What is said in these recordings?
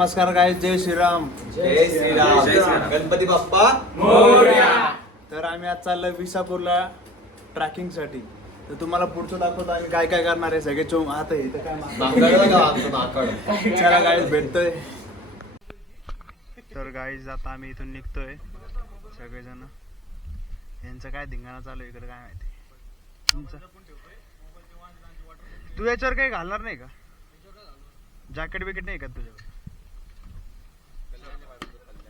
नमस्कार गाईज, जय श्रीराम. जय श्रीराम. जय श्रीराम. गणपती बाप्पा मोरया. तर आम्ही आज चाललोय विसापूरला ट्रॅकिंग साठी. तर तुम्हाला पुढचं दाखवतो आम्ही काय काय करणार आहे. सगळे चोम आता इथं काय चला गाईज भेटतोय. तर गाईज आता आम्ही इथून निघतोय सगळेजण. यांचं काय धिंगाणा चालू इकडे काय माहिती. तुमचं तू याच्यावर काही घालणार नाही का? जॅकेट बिकेट नाही का तुझ्यावर?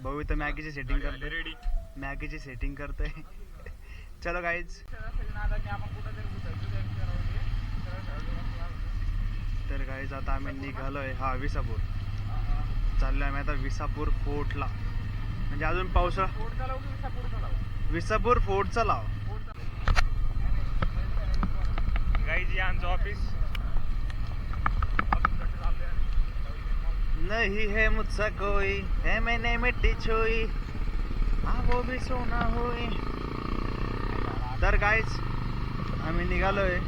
भाऊ इथं मॅगीची सेटिंग करतोय. रेडी मॅगीची सेटिंग करतोय. चलो गाईज. तर गाईज आता आम्ही निघालोय विसापूर. चाललोय आम्ही आता विसापूर फोर्टला. म्हणजे अजून पावसाळा. विसापूर फोर्टचा लाव गाईज. या आमचं ऑफिस. नहीं है मुझसा कोई है मैंने मिट्टी छोई वो भी सोना होई. तर गाईज आम्ही निघालोय.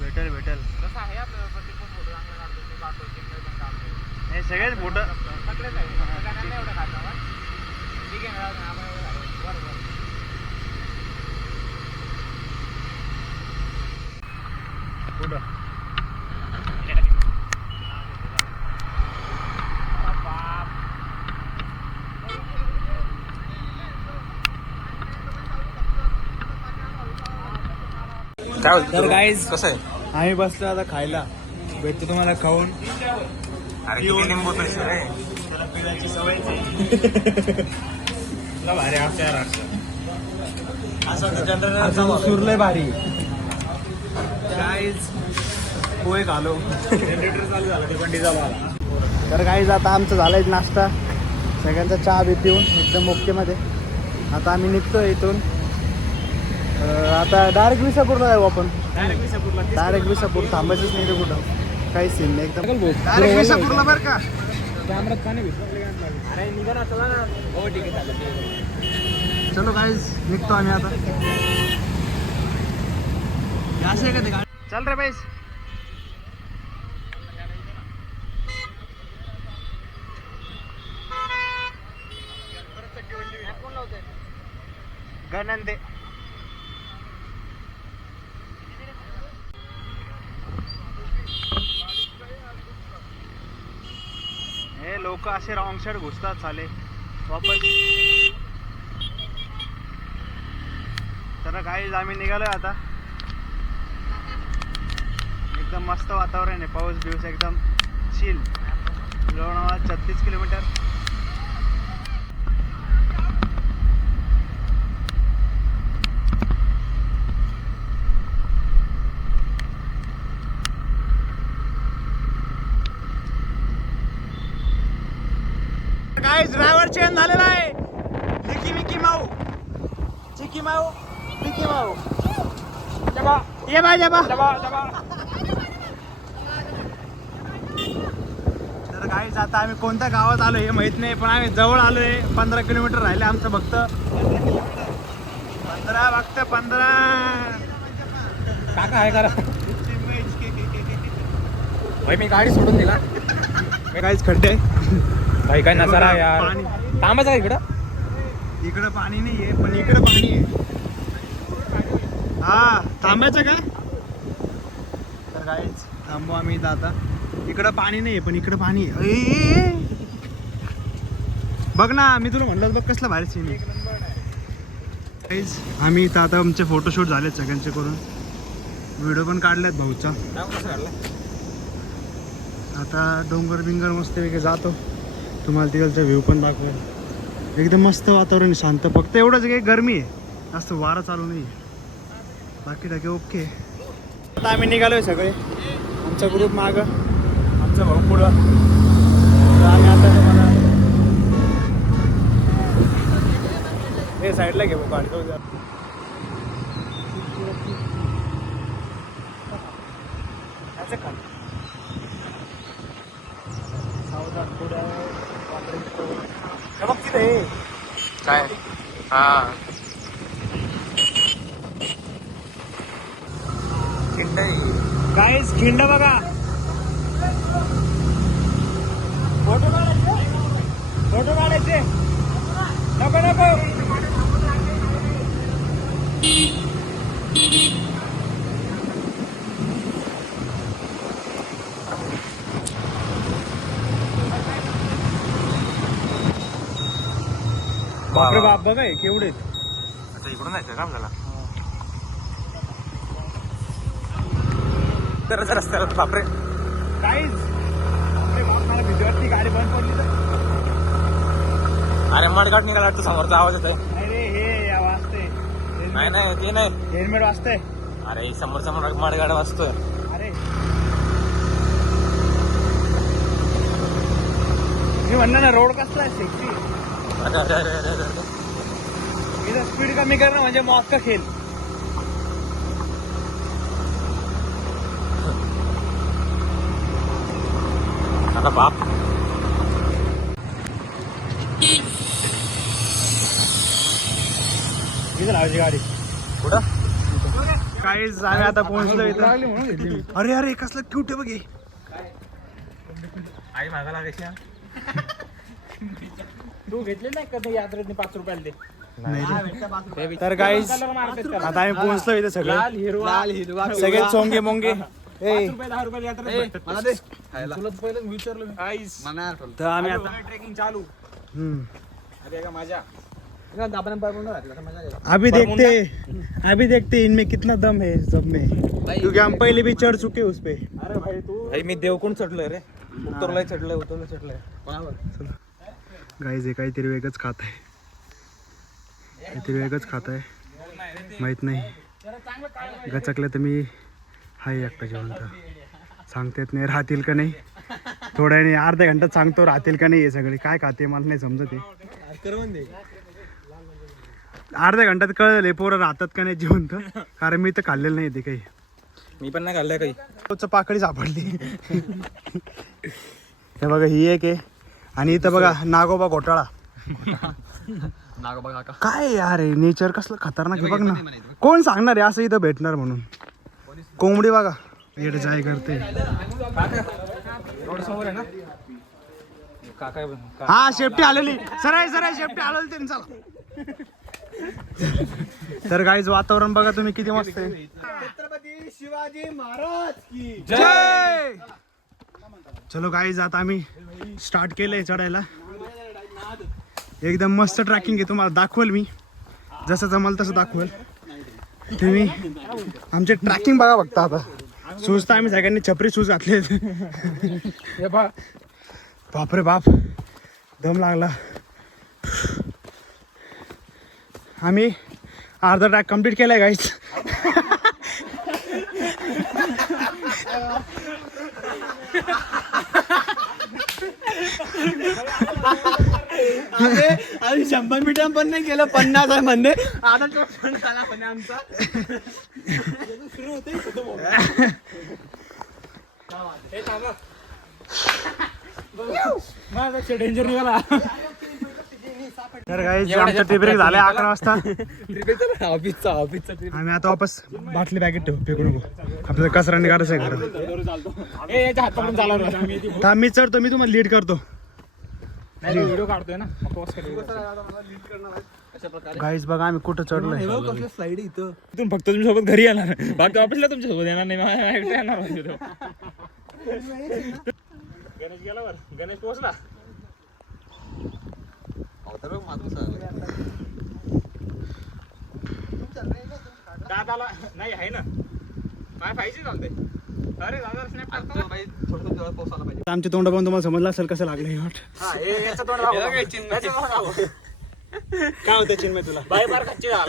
भेटल हे सगळेच फोटो कुठं तर गाईज कसं आहे? आम्ही बसलो आता खायला. भेटतो तुम्हाला खाऊन. पिण्याची सवय भारी असं सुरलंय भारी. गाईज पोहे घालो. चालू झाला ते पण डिझेल आला. तर गाईज आता आमचं झालंय नाश्ता. सगळ्यांचा चहा बी पिऊन एकदम ओकेमध्ये आता आम्ही निघतोय इथून. आता डायरेक्ट विसापूरला जाऊ आपण. डायरेक्ट विसापूर. थांबायचंच नाही ते कुठं. काही सीन नाही. एकदम डायरेक्ट विसापूरला बरं का. चलो गाईज निघतो आम्ही आता. असे का ते गाडी. चल रे बाईस. गणंदे हे लोक असे रॉंग साइड घुसतात चाले वापस. तर काही आम्ही निघालोय आता. एकदम मस्त वातावरण आहे. पाऊस बिऊस एकदम chill. Lonavala 36 kilometre. Guys driver change झालेला आहे. मिकी माऊ चिकी माऊ मिकी माऊ. ये बा तर गाईज आता आम्ही कोणत्या गावात आलोय हे माहित नाही. पण आम्ही जवळ आलोय. 15 किलोमीटर राहिले आमचं फक्त. 15 काका आहे करा भाई. मी गाडी सोडून दिला. मी काहीच खड्डे भाई काय नजारा यार. पाणी. थांबायचं का इकडं पाणी नाही आहे पण इकडं पाणी आहे. हा थांबायचं का? तर काहीच थांबू आम्ही इथं आता. इकडं पाणी नाही आहे पण इकडं पाणी आहे. ए, बघ ना मी तुला म्हणलं बघ कसला भारी सीन आहे. काहीच आम्ही इथं आता आमचे फोटोशूट झालेत सगळ्यांचे करून. व्हिडिओ पण काढलेत भाऊचा. आता डोंगर बिंगर मस्त वेगळे जातो. तुम्हाला तिकडचा व्ह्यू पण दाखवेल. एकदम मस्त वातावरण शांत. फक्त एवढंच काही गरमी आहे. जास्त वारा चालू नाही. बाकी टाके ओके. आता आम्ही निघालोय सगळे. आमचा ग्रुप मागं. आमचा भाऊ पुढं. आम्ही आता तुम्हाला हे साईडला घेऊ गाडी. सावधान पुढं. बघ तिथे काय? हा गाईस खिंड बघा. फोटो काढायचे नको नको. बापरे बाप बघा केवढे. आता इकडून जायचं का आपल्याला तर रस्त्याला बापरे काहीच मला भीती वाटती गाडी बंद पडली तर. अरे मडगाट निघाला वाटतं समोरचा आवाज येतोय. अरे हे वाजते नाही नाही ते नाही हेल्मेट वाजते. अरे समोरचा मडगाड वाजतोय. अरे मी म्हणणार ना रोड कसला आहे सेक्सी. अरे अरे अरे अरे अरे इथं स्पीड कमी करणं म्हणजे मॉक्का खेळ. आता बाप इथं लावायची गाडी कुठं काही जागा आता पोहोचलो इथं. अरे अरे कसलं क्यूट आहे बघे. आई मागा लागायची हा? तू घेतले नाही कधी यात्रेत 5 रुपयाला दे. नाही. तर गाईज आता आम्ही पोहोचलो इथे सगळे. लाल हिरवा सगळे चोंगे मोंगे. ए, 10 रुपये यात्रा मला दे तुला पहिलं विचारलं मी. तर आम्ही आता ट्रेकिंग चालू हम्म. अरे का माझ्या अभी देखते इनमें कितना दम है सब में, क्योंकि हम पहले भी चढ़ चुके उस पे. अरे भाई तू भाई मी देवकुंड चढलोय रे. उत्तरला चढलोय उतरला चढलोय. गाईज हे काहीतरी वेगळंच खात आहे. काहीतरी वेगळंच खात आहे माहित नाही. गचकलं तर मी हाय एकटा जिवंत. सांगता येत नाही राहतील का नाही. थोड्याने अर्ध्या घंटात सांगतो राहतील का नाही. हे सगळे काय खाते मला नाही समजत आहे. अर्ध्या घंटात कळले पोरं राहतात का नाही जिवंत. कारण मी तर खाल्लेलं नाही ते काही. मी पण नाही खाल्लंय काही. पाकळी सापडली. हे बघा ही एक आहे. आणि इथं बघा नागोबा घोटाळा. काय यार नेचर कसलं खतरनाक आहे बघ ना. कोण सांगणार आहे असं इथं भेटणार म्हणून. कोंबडी बघा येड जाय करते. रोड समोर आहे ना काका. हा शेपटी आलेली. सरळ सरळ शेपटी आलेली त्यांनी. चला तर गाईज वातावरण बघा तुम्ही किती मस्त आहे. छत्रपती शिवाजी महाराज की जय. चलो गाईज आता आम्ही स्टार्ट केलंय चढायला. एकदम मस्त ट्रॅकिंग आहे. तुम्हाला दाखवल मी जसं जमल तसं दाखवल. तुम्ही आमचे ट्रॅकिंग बघा बघता. आता शूज तर आम्ही सगळ्यांनी छपरी शूज घातले. बापरे बाप दम लागला. आम्ही अर्धा ट्रॅक कम्प्लीट केलाय गाईज. आम्ही 100 मीटर पण नाही केलं. 50 आहे म्हणजे आता तो झाला म्हणजे आमचा सुरू होते. डेंजर निघाला. तर गाईज आमचा ट्रिप ब्रेक झाला 11 वाजता. ऑफिसचा ट्रिप. आम्ही आता वापस बाटली बॅगेत ठेवू. फेकू नको. आपल्याला कचरा निघायचं आहे घरात. थांब मी चढतो. मी तुम्हाला लीड करतो. व्हिडिओ काढतोय ना. गाईज बघा आम्ही कुठं चढलोय. स्लाइड इथं इथून फक्त तुमच्यासोबत घरी येणार. बाकी ऑफिसला तुमच्यासोबत येणार नाही. मला एकटा येणार होतो. गणेश गेला वर. गणेश पोहोचला. दादाला नाही आहे ना. काय पाहिजे चालतंय. अरे दादा स्नॅप टाकतो. आमचे तोंड पाहून तुम्हाला समजलं असेल कसं लागलं हे वाट. काय होतं चिन्मय तुला.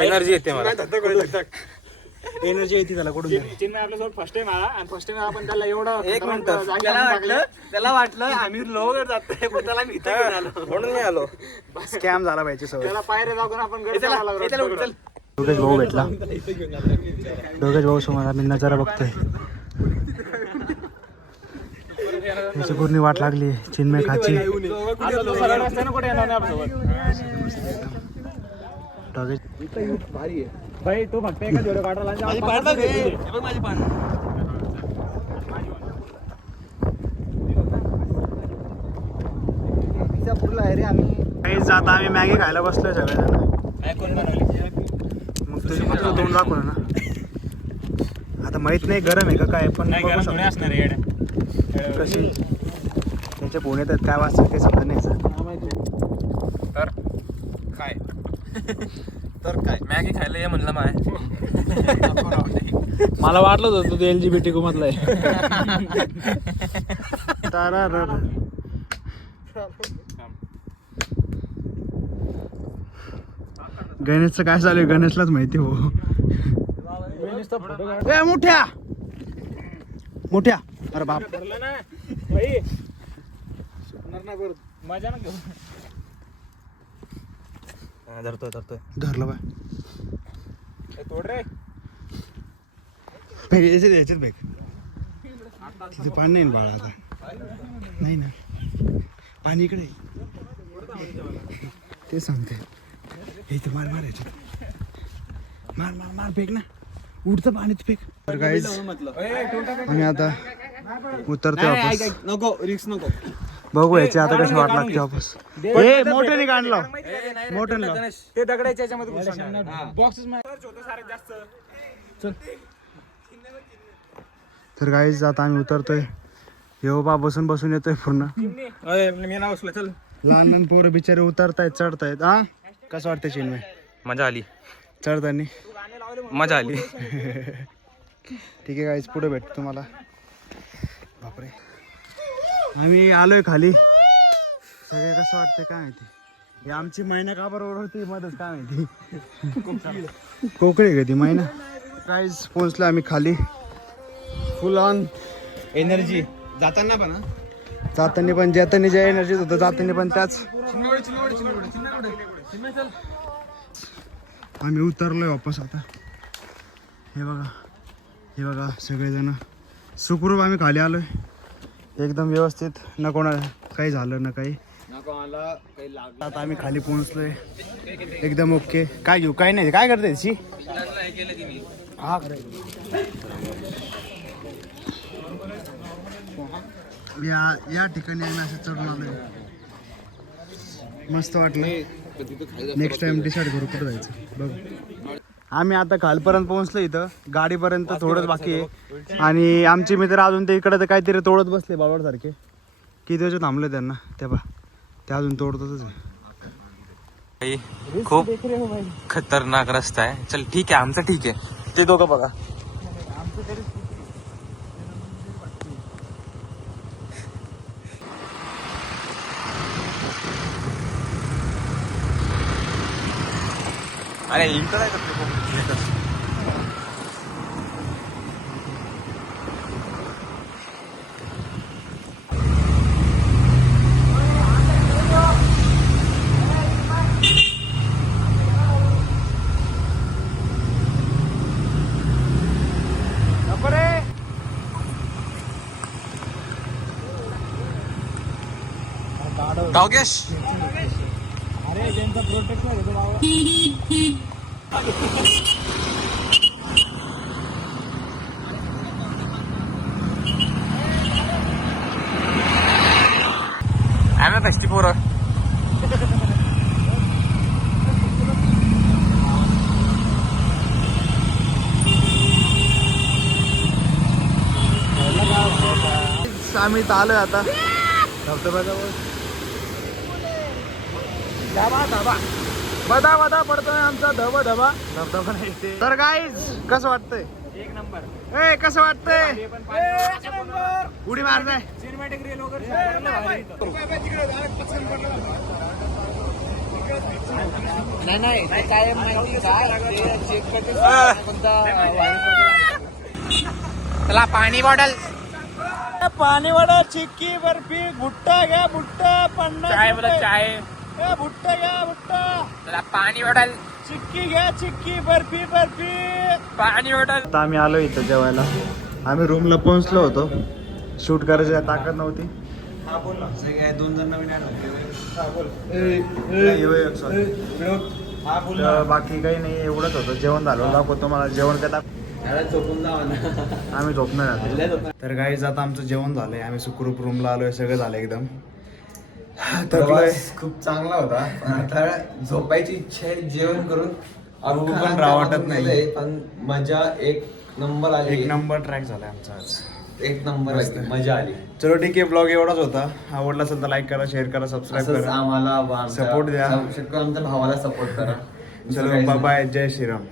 एनर्जी येते मला. एनर्जी येते त्याला कुठून. चिन्मय आपल्यासोबत फर्स्ट टाइम आला आणि फर्स्ट टाइम आपण त्याला एवढं एक मिनिट त्याला वाटलं आम्ही लोवर जातोय पण त्याला मी इथे घेऊन आलो म्हणून नाही आलो. स्कॅम झाला पाहिजे सवय. त्याला पायऱ्या जाऊन आपण दोघेच भाऊ भेटला. दोघेच भाऊ समोर आम्ही नजारा बघतोय. त्याची पूर्ण वाट लागली चिन्मय खाची. भाई तू फक्त एका व्हिडिओ काढला. माझी पाठ बघ हे बघ माझी पाठ. आहे रे आम्ही. काही जात आम्ही मॅगी खायला बसलोय सगळेजण. कोण बनवली? मग तुझी फक्त तोंड दाखवलं ना. आता माहित नाही गरम आहे का काय, पण नाही बघू गरम शकतो. थोडी असणार आहे येड्या. कशी त्यांच्या फोन येतात काय वाचतात काही समजत नाही याचं. तर काय तर काय मॅगी खायला ये म्हणलं माय. मला वाटलं होतं तू LGBT मधला आहे. तारारर. गणेशचं काय चालू आहे गणेशलाच माहिती हो. ए मोठ्या मोठ्या, अरे बाप. धरलं ना भाई, मजा ना घेऊ. धरतोय धरलं बाय. तोड रे. याच्यात बॅग तिथे पाणी नाही ना बाळा आता. नाही ना पाणी इकडे आहे. ते सांगते हे तर मार मार याच्यात मार मार मार फेक ना, उडतं पाणीच फेक. तर गाईज आम्ही आता उतरतोय वापस. नको रिक्स नको. बघू याची आता कशी वाट लागते वापस. ए मोठ्याने काढलं मोठ्याने लाव. ते दगडाच्या याच्यामध्ये बॉक्सेस होतं सारे जास्त. तर गाईज आता आम्ही उतरतोय. हे बा बसून बसून येतोय पूर्ण. मी नाव असलं चल. लहान लहान पोरं बिचारे उतरतायत चढतायत. हा कसं वाटतं चिन्मय मजा आली, चढताना? मजा आली. ठीक आहे गाईज पुढे भेटतो तुम्हाला. बापरे आम्ही आलोय खाली. सगळे कसं वाटतंय काय माहिती. ही आमची मैना का बरोबर होती मध्येच काय माहिती. कोकळी ती मैना. गाईज पोहोचलो आम्ही खाली. फुल ऑन एनर्जी जाताना पण हा? जाताना पण जेताना ज्या एनर्जीत होतं जाताना पण त्याच. आम्ही उतरलोय वापस आता. हे बघा सगळेजण सुखरूप आम्ही खाली आलोय एकदम व्यवस्थित. ना कोणाला काही झालं ना काही. आता आम्ही खाली पोहोचलोय एकदम ओके. काय घेऊ काय नाही काय करते शी. हा या ठिकाणी आम्ही असं चढून आलोय. मस्त वाटलं. नेक्स्ट टाइम डिसाईड करू कुठं जायचं बघ. आम्ही आता खालपर्यंत पोहोचलो. इथं गाडीपर्यंत थोडंच बाकी आहे. आणि आमचे मित्र अजून ते इकडे तर काहीतरी तोडत बसले बावड सारखे. किती वेळ थांबले त्यांना ते अजून तोडतच आहे. खूप खतरनाक रस्ता आहे. चल ठीक आहे आमचं ठीक आहे. ते दोघं बघा. अरे इथं नाही करते. डावगेश अरे त्यांचा प्रोटेक्शन घेतो बाबा. आम्ही 64 आम्ही इथं आलोय आता धबधब्याजवळ. बदा बदा पडतोय आमचा धबधबा. धबधबा नाही ते. तर गाईज कसं वाटतंय? एक नंबर. ए कसं वाटतंय? उडी मारताय. सिनेमॅटिक रील वगैरे चला पाणी बॉटल. पाणी वडा चिक्की बर्फी भुट्टा घ्या भुट्टा 50 चाय बोला चाय. भुट्टा घ्या भुट्टा. चला पाणी बॉटल. चिक्की घ्या चिक्की बर्फी बर्फी. पाणी बॉटल. आता आम्ही आलो इथं जेवायला. आम्ही रूमला पोहोचलो होतो. शूट करायची ताकद नव्हती. दोन जण नवीन बाकी काही नाही एवढंच होतं. जेवण झालं दाखवतो मला जेवण काय झोपून जावा ना. आम्ही झोपणार आता. तर गाईज आता आमचं जेवण झालंय. आम्ही सुखरूप रूमला आलोय. सगळं झालं एकदम. थकलोय. प्रवास खूप चांगला होता पण आता झोपायची इच्छा आहे. जेवण करून भूक अख्खा पण रावटत रात्र नाही. गेलंय, पण मजा एक नंबर आली. एक नंबर ट्रॅक झालाय आमचा आज. एक नंबर आली, मजा आली. चलो ठीक आहे, ब्लॉग एवढाच होता. आवडला असेल तर लाईक करा, शेअर करा, सबस्क्राईब असंच करा. आम्हाला Support द्या. शक्यतो आमच्या भावाला सपोर्ट करा. चलो बाय बाय, जय श्रीराम.